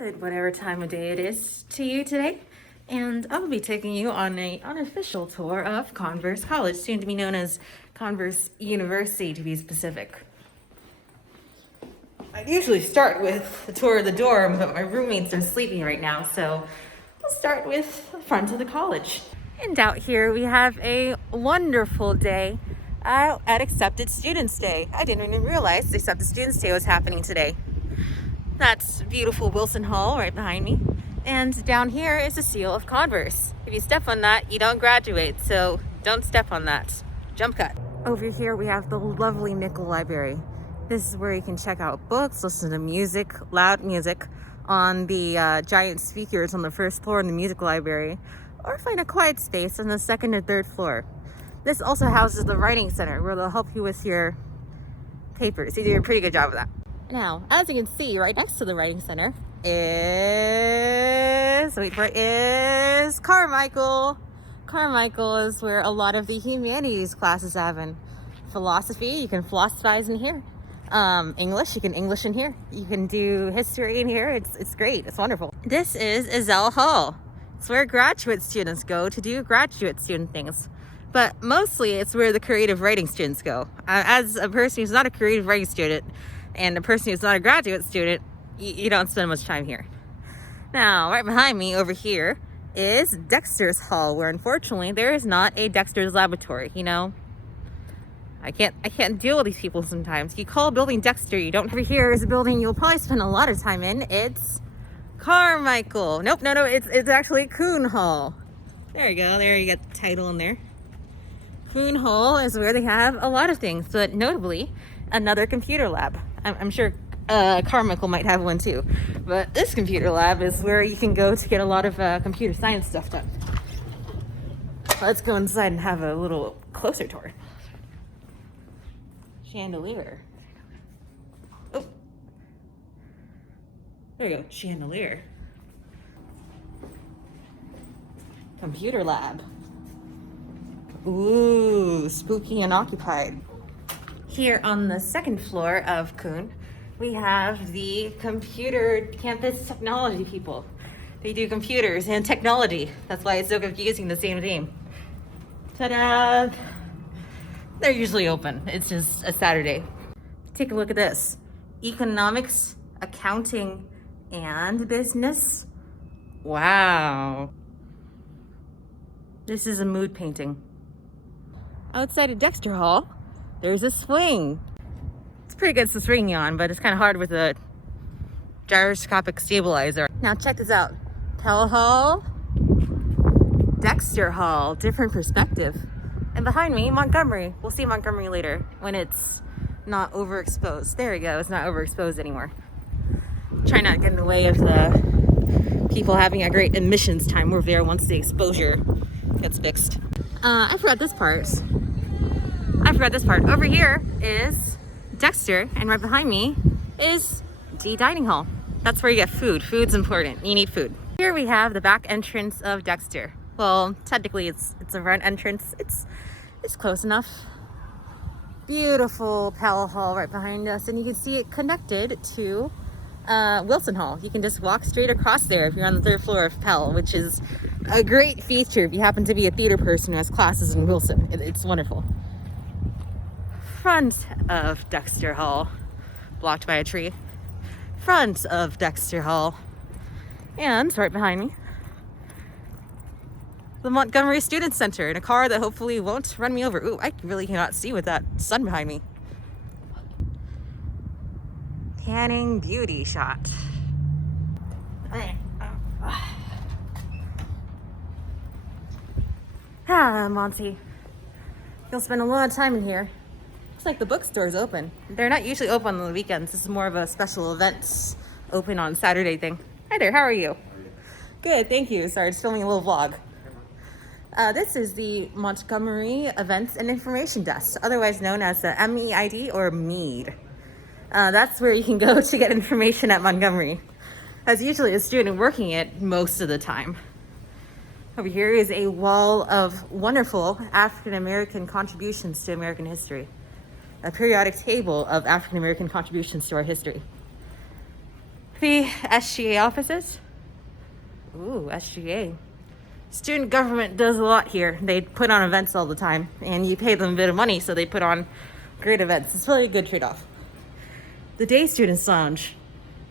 Good, whatever time of day it is to you today. And I'll be taking you on an unofficial tour of Converse College, soon to be known as Converse University to be specific. I usually start with a tour of the dorm, but my roommates are sleeping right now, so I'll start with the front of the college. And out here we have a wonderful day at Accepted Students Day. I didn't even realize Accepted Students Day was happening today. That's beautiful Wilson Hall right behind me. And down here is a seal of Converse. If you step on that, you don't graduate, so don't step on that. Jump cut. Over here we have the lovely Nickel Library. This is where you can check out books, listen to music, loud music on the giant speakers on the first floor in the music library, or find a quiet space on the second or third floor. This also houses the writing center where they'll help you with your papers. They do a pretty good job of that. Now, as you can see, right next to the writing center is Carmichael. Carmichael is where a lot of the humanities classes happen. Philosophy, you can philosophize in here. English, you can English in here. You can do history in here. It's great. It's wonderful. This is Ezell Hall. It's where graduate students go to do graduate student things. But mostly it's where the creative writing students go. As a person who's not a creative writing student and a person who's not a graduate student, you don't spend much time here. Now, right behind me over here is Dexter's Hall, where unfortunately there is not a Dexter's laboratory. You know, I can't deal with these people sometimes. You call a building Dexter, you don't. Over here is a building you'll probably spend a lot of time in. It's Carmichael. Nope, no, it's actually Kuhn Hall. There you go. There you get the title in there. Kuhn Hall is where they have a lot of things, but notably another computer lab. I'm sure Carmichael might have one too, but this computer lab is where you can go to get a lot of computer science stuff done. Let's go inside and have a little closer tour. Chandelier. Oh, there you go, chandelier. Computer lab. Ooh, spooky and occupied. Here on the second floor of Kuhn, we have the computer campus technology people. They do computers and technology. That's why it's so confusing, the same name. Ta-da! They're usually open. It's just a Saturday. Take a look at this. Economics, accounting, and business. Wow. This is a mood painting. Outside of Dexter Hall, there's a swing. It's pretty good to swing on, but it's kind of hard with a gyroscopic stabilizer. Now check this out. Pell Hall, Dexter Hall, different perspective. And behind me, Montgomery. We'll see Montgomery later when it's not overexposed. There we go, it's not overexposed anymore. Try not to get in the way of the people having a great admissions time over there once the exposure gets fixed. I forgot this part. Over here is Dexter, and right behind me is the dining hall. That's where you get food. Food's important. You need food. Here we have the back entrance of Dexter. Well, technically it's a front entrance. It's close enough. Beautiful Pell Hall right behind us, and you can see it connected to Wilson Hall. You can just walk straight across there if you're on the third floor of Pell, which is a great feature if you happen to be a theater person who has classes in Wilson. It's wonderful. Front of Dexter Hall, blocked by a tree. Front of Dexter Hall, and right behind me, the Montgomery Student Center in a car that hopefully won't run me over. Ooh, I really cannot see with that sun behind me. Tanning beauty shot. Monty. You'll spend a lot of time in here. Looks like the bookstore's open. They're not usually open on the weekends. This is more of a special events open on Saturday thing. Hi there, how are you? Good, thank you. Sorry, just filming a little vlog. This is the Montgomery Events and Information Desk, otherwise known as the MEID or MEAD. That's where you can go to get information at Montgomery. As usually a student working it most of the time. Over here is a wall of wonderful African American contributions to American history. A periodic table of African American contributions to our history. The SGA offices. Ooh, SGA. Student government does a lot here. They put on events all the time, and you pay them a bit of money, so they put on great events. It's really a good trade-off. The day students lounge.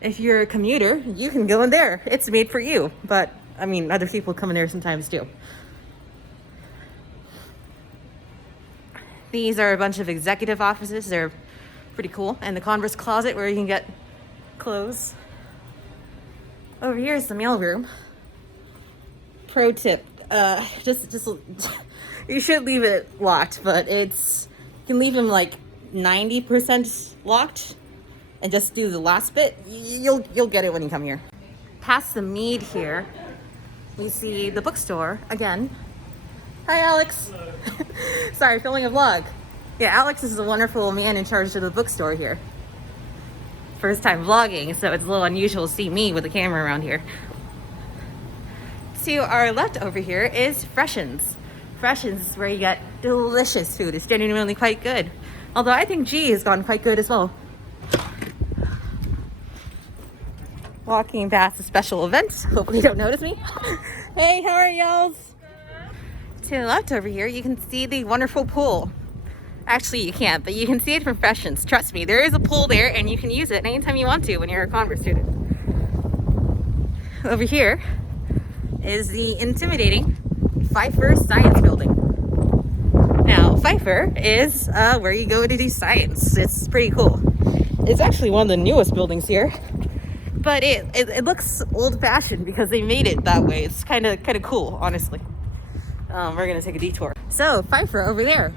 If you're a commuter, you can go in there. It's made for you, but I mean, other people come in there sometimes too. These are a bunch of executive offices. They're pretty cool. And the Converse closet where you can get clothes. Over here is the mailroom. Pro tip, just you should leave it locked, but you can leave them like 90% locked and just do the last bit. You'll get it when you come here. Past the mead here, we see the bookstore again. Hi, Alex. Sorry, filming a vlog. Yeah, Alex is the wonderful man in charge of the bookstore here. First time vlogging, so it's a little unusual to see me with the camera around here. To our left over here is Freshens. Freshens is where you get delicious food. It's genuinely quite good. Although I think G has gone quite good as well. Walking past a special event. Hopefully you don't notice me. Hey, how are y'all? To the left over here, you can see the wonderful pool. Actually, you can't, but you can see it from Freshens. Trust me, there is a pool there, and you can use it anytime you want to when you're a Converse student. Over here is the intimidating Pfeiffer Science Building. Now, Pfeiffer is where you go to do science. It's pretty cool. It's actually one of the newest buildings here, but it looks old-fashioned because they made it that way. It's kind of cool, honestly. We're gonna take a detour. So, Pfeiffer over there.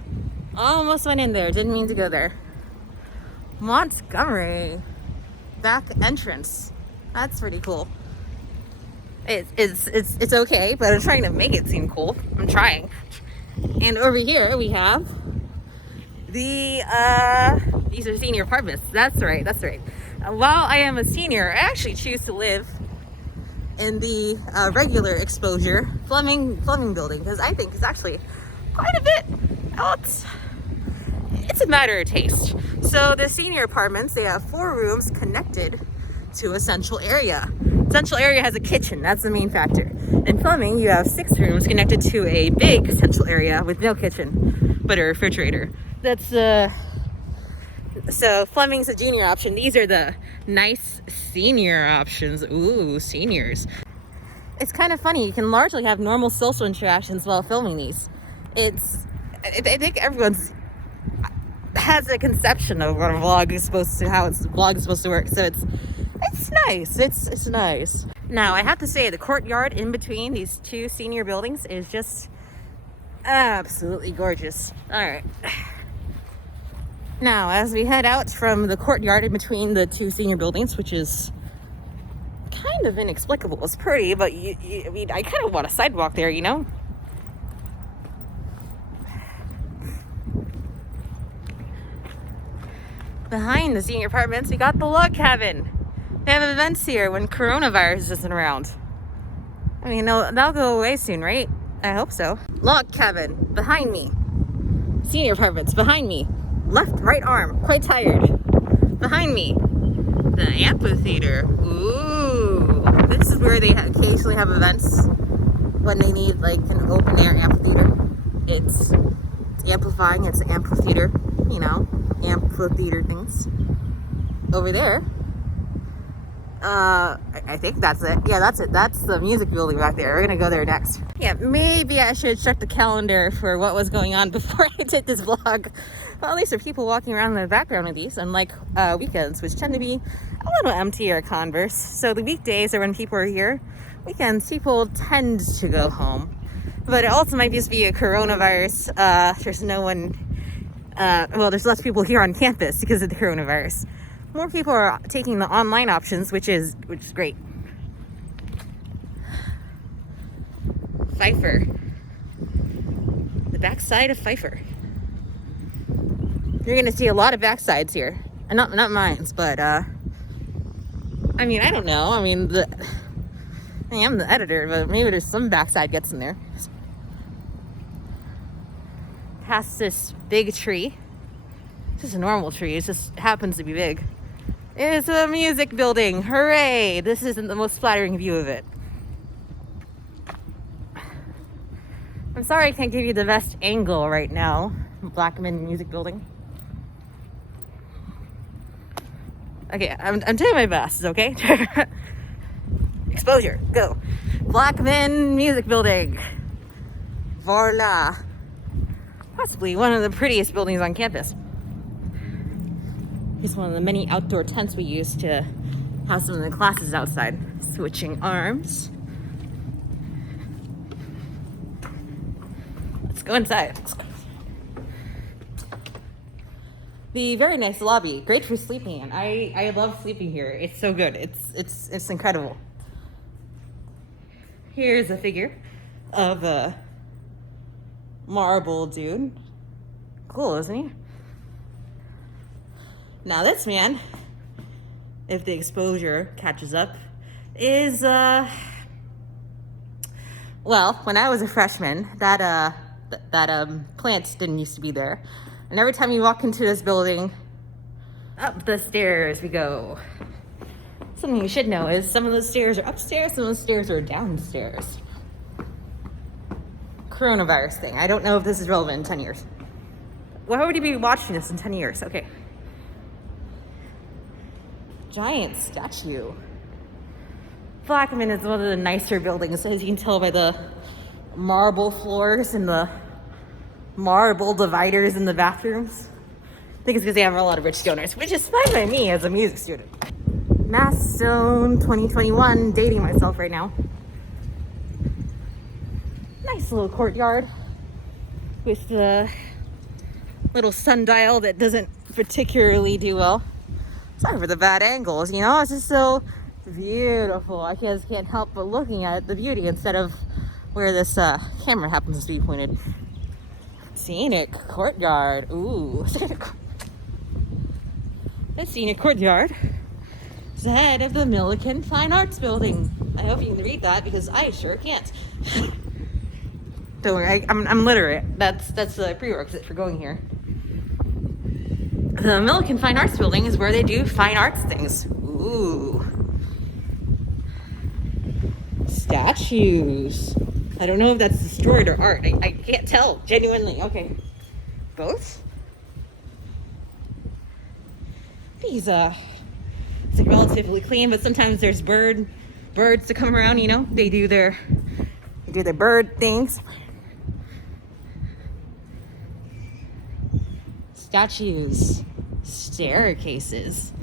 Almost went in there, didn't mean to go there. Montgomery, back entrance. That's pretty cool. It's okay, but I'm trying to make it seem cool. I'm trying. And over here we have these are senior apartments. That's right. While I am a senior, I actually choose to live in the regular exposure Fleming building because I think it's actually quite a bit. It's a matter of taste. So the senior apartments, they have 4 rooms connected to a central area. Central area has a kitchen. That's the main factor. In Fleming, you have 6 rooms connected to a big central area with no kitchen, but a refrigerator. That's so Fleming's a junior option. These are the nice senior options. Ooh, seniors. It's kind of funny. You can largely have normal social interactions while filming these. I think everyone's has a conception of what a vlog is supposed to, how vlog is supposed to work. So it's nice. It's nice. Now, I have to say, the courtyard in between these 2 senior buildings is just absolutely gorgeous. All right. Now, as we head out from the courtyard in between the 2 senior buildings, which is kind of inexplicable. It's pretty, but I mean, I kind of want a sidewalk there, you know? Behind the senior apartments, we got the log cabin. They have events here when coronavirus isn't around. I mean, that'll go away soon, right? I hope so. Log cabin, behind me. Senior apartments, behind me. Left, right arm, quite tired. Behind me, the amphitheater. Ooh, this is where they occasionally have events when they need like an open air amphitheater. It's amplifying, it's an amphitheater, you know. Amphitheater things. Over there, I think that's it. Yeah, that's it. That's the music building back there. We're gonna go there next. Yeah, maybe I should check the calendar for what was going on before I did this vlog. Well, at least there are people walking around in the background of these, unlike weekends, which tend to be a little emptier at Converse. So the weekdays are when people are here. Weekends, people tend to go home. But it also might just be a coronavirus. There's no one. Well, there's less people here on campus because of the coronavirus. More people are taking the online options, which is great. Pfeiffer. The backside of Pfeiffer. You're gonna see a lot of backsides here. And not mine's, but I mean, I don't know. I mean, I'm the editor, but maybe there's some backside gets in there. Past this big tree. It's just a normal tree. It just happens to be big. is a music building. Hooray! This isn't the most flattering view of it. I'm sorry I can't give you the best angle right now. Blackman Music Building. Okay, I'm doing my best, okay? Exposure, go. Blackman Music Building. Voila. Possibly one of the prettiest buildings on campus. It's one of the many outdoor tents we use to have some of the classes outside. Switching arms. Let's go inside. The very nice lobby, great for sleeping in. I love sleeping here. It's so good. It's incredible. Here's a figure of a marble dude. Cool, isn't he? Now this man, if the exposure catches up, is well, when I was a freshman, that plant didn't used to be there. And every time you walk into this building, up the stairs we go. Something you should know is some of those stairs are upstairs, some of those stairs are downstairs. Coronavirus thing. I don't know if this is relevant in 10 years. Why would you be watching this in 10 years? Okay. Giant statue. Blackman is one of the nicer buildings, as you can tell by the marble floors and the marble dividers in the bathrooms. I think it's because they have a lot of rich donors, which is fine by me as a music student. Mass Zone 2021, dating myself right now. Nice little courtyard with the little sundial that doesn't particularly do well. Sorry for the bad angles, you know, it's just so beautiful. I just can't help but looking at the beauty instead of where this camera happens to be pointed. Scenic courtyard. Ooh. The scenic courtyard is the head of the Millikan Fine Arts Building. I hope you can read that because I sure can't. Don't worry, I'm literate. That's the prerequisite for going here. The Millikan Fine Arts Building is where they do fine arts things. Ooh. Statues. I don't know if that's destroyed or art. I can't tell, genuinely. Okay. Both? These, it's like relatively clean, but sometimes there's birds to come around, you know? They do their bird things. Statues. Staircases.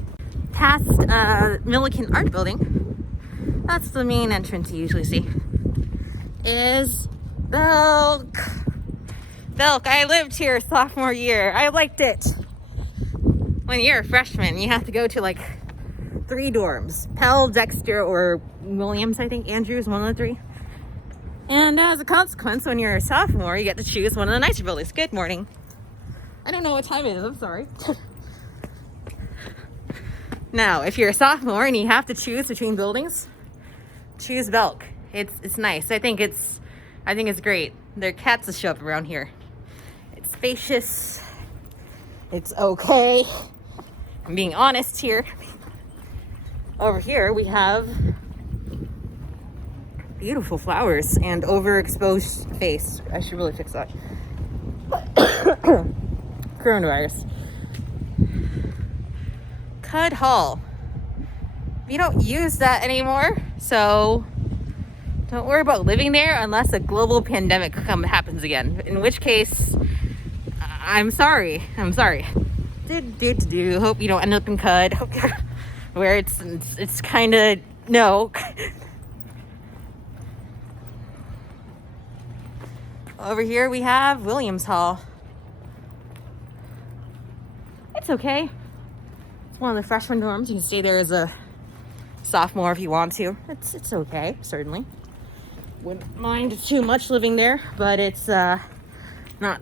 Past, Millikan Art Building. That's the main entrance you usually see. Is Belk. I lived here sophomore year. I liked it. When you're a freshman, you have to go to like 3 dorms. Pell, Dexter, or Williams, I think. Andrews, one of the 3. And as a consequence, when you're a sophomore, you get to choose one of the nicer buildings. Good morning. I don't know what time it is. I'm sorry. Now, if you're a sophomore and you have to choose between buildings, choose Belk. It's nice. I think it's great. There are cats that show up around here. It's spacious. It's okay. I'm being honest here. Over here we have beautiful flowers and overexposed face. I should really fix that. Coronavirus. Cud Hall. We don't use that anymore, so don't worry about living there unless a global pandemic happens again. In which case, I'm sorry. Hope you don't end up in Cud, where it's kind of no. Over here we have Williams Hall. It's okay. It's one of the freshman dorms. You can stay there as a sophomore if you want to. It's okay, certainly. Wouldn't mind too much living there, but it's not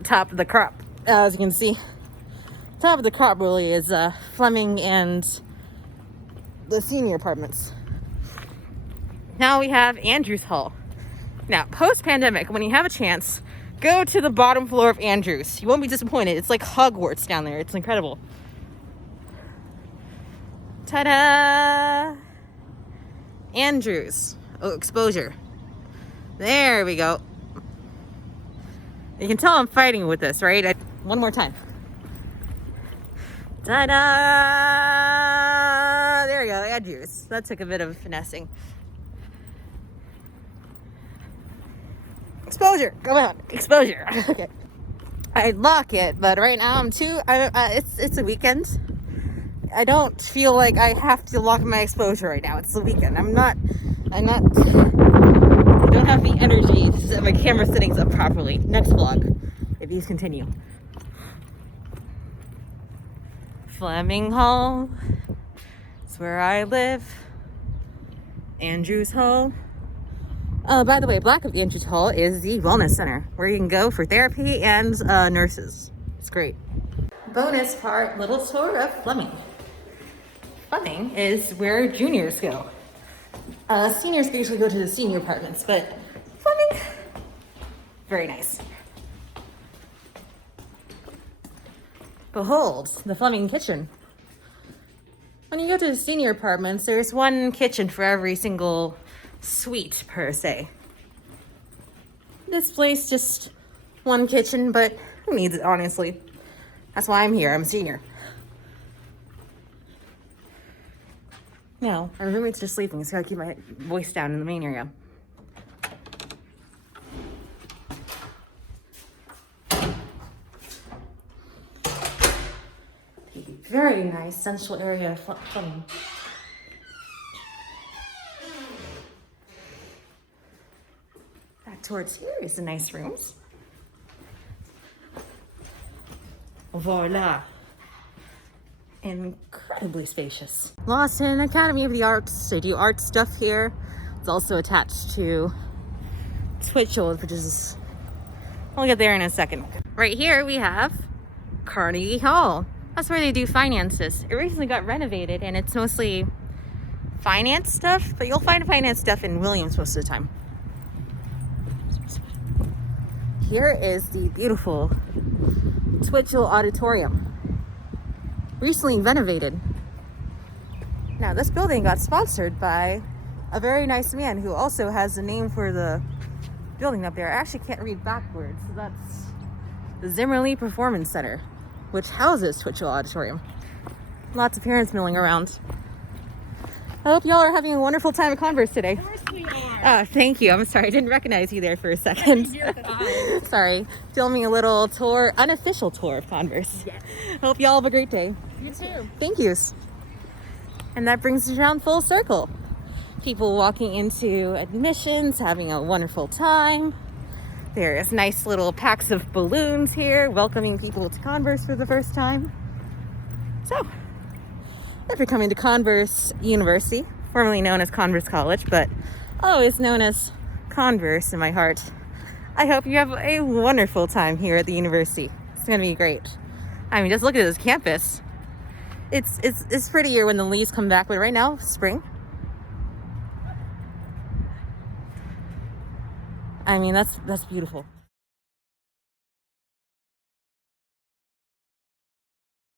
top of the crop. As you can see, top of the crop really is Fleming and the senior apartments. Now we have Andrews Hall. Now, post-pandemic, when you have a chance, go to the bottom floor of Andrews. You won't be disappointed. It's like Hogwarts down there. It's incredible. Ta-da! Andrews. Oh, exposure. There we go. You can tell I'm fighting with this, right? One more time. Ta-da! There we go, Andrews. That took a bit of finessing. Exposure. Come on, exposure. Okay. I'd lock it, but right now it's a weekend. I don't feel like I have to lock my exposure right now. It's the weekend. I don't have the energy to set my camera settings up properly. Next vlog, if these continue. Fleming Hall. It's where I live. Andrews Hall. By the way, back of the Andrews Hall is the Wellness Center, where you can go for therapy and nurses. It's great. Bonus part, little tour of Fleming. Fleming is where juniors go. Seniors usually go to the senior apartments, but Fleming, very nice. Behold, the Fleming kitchen. When you go to the senior apartments, there's one kitchen for every single suite, per se. This place, just one kitchen, but who needs it, honestly? That's why I'm here. I'm a senior. No, our roommate's just sleeping, so I gotta keep my voice down in the main area. Very nice central area of Fleming. Back towards here is the nice rooms. Voila. Incredibly spacious. Lawson Academy of the Arts. They do art stuff here. It's also attached to Unofficial, which is, I'll get there in a second. Right here we have Carnegie Hall. That's where they do finances. It recently got renovated and it's mostly finance stuff, but you'll find finance stuff in Williams most of the time. Here is the beautiful Unofficial Auditorium. Recently renovated. Now this building got sponsored by a very nice man who also has a name for the building up there. I actually can't read backwards. So that's the Zimmerly Performance Center, which houses Unofficial Auditorium. Lots of parents milling around. I hope y'all are having a wonderful time at Converse today. Of course we are. Oh, thank you. I'm sorry, I didn't recognize you there for a second. You're fine. Sorry, filming a little tour, unofficial tour of Converse. Yes. Hope y'all have a great day. You too. Thank yous. And that brings us around full circle. People walking into admissions, having a wonderful time. There's nice little packs of balloons here, welcoming people to Converse for the first time. So, if you're coming to Converse University, formerly known as Converse College, but always known as Converse in my heart, I hope you have a wonderful time here at the university. It's gonna be great. I mean, just look at this campus. It's prettier when the leaves come back, but right now, spring. I mean, that's beautiful.